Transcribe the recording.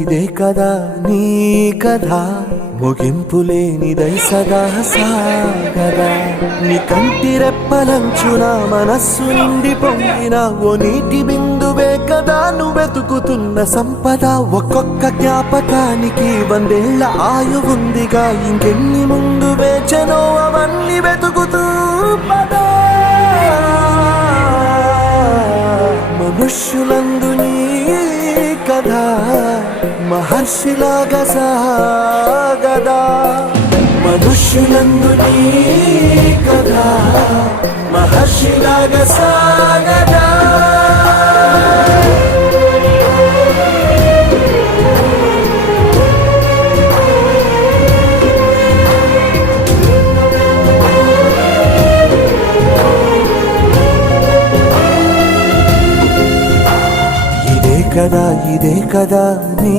ఇదే కదా నీ కథ ముగింపు లేనిదై సదా సాగదా నీ కంటి రెప్పలంచున మనస్సు నిండి పొంగిన ఓ నీటి బిందువే కదా నువ్వెతుకుతున్న సంపద ఒక్కొక్క జ్ఞాపకానికి 100 ఏళ్ల ఆయువుందిగా ఇంకెన్ని ముందు వేచనో అవన్నీ వెతుకుతూ పదా మనుష్యులందు నీ కథ మహర్షిలాగా సాగదా మనుష్యులందు నీ కథ మహర్షిలాగా సాగదా ఇదే కదా నీ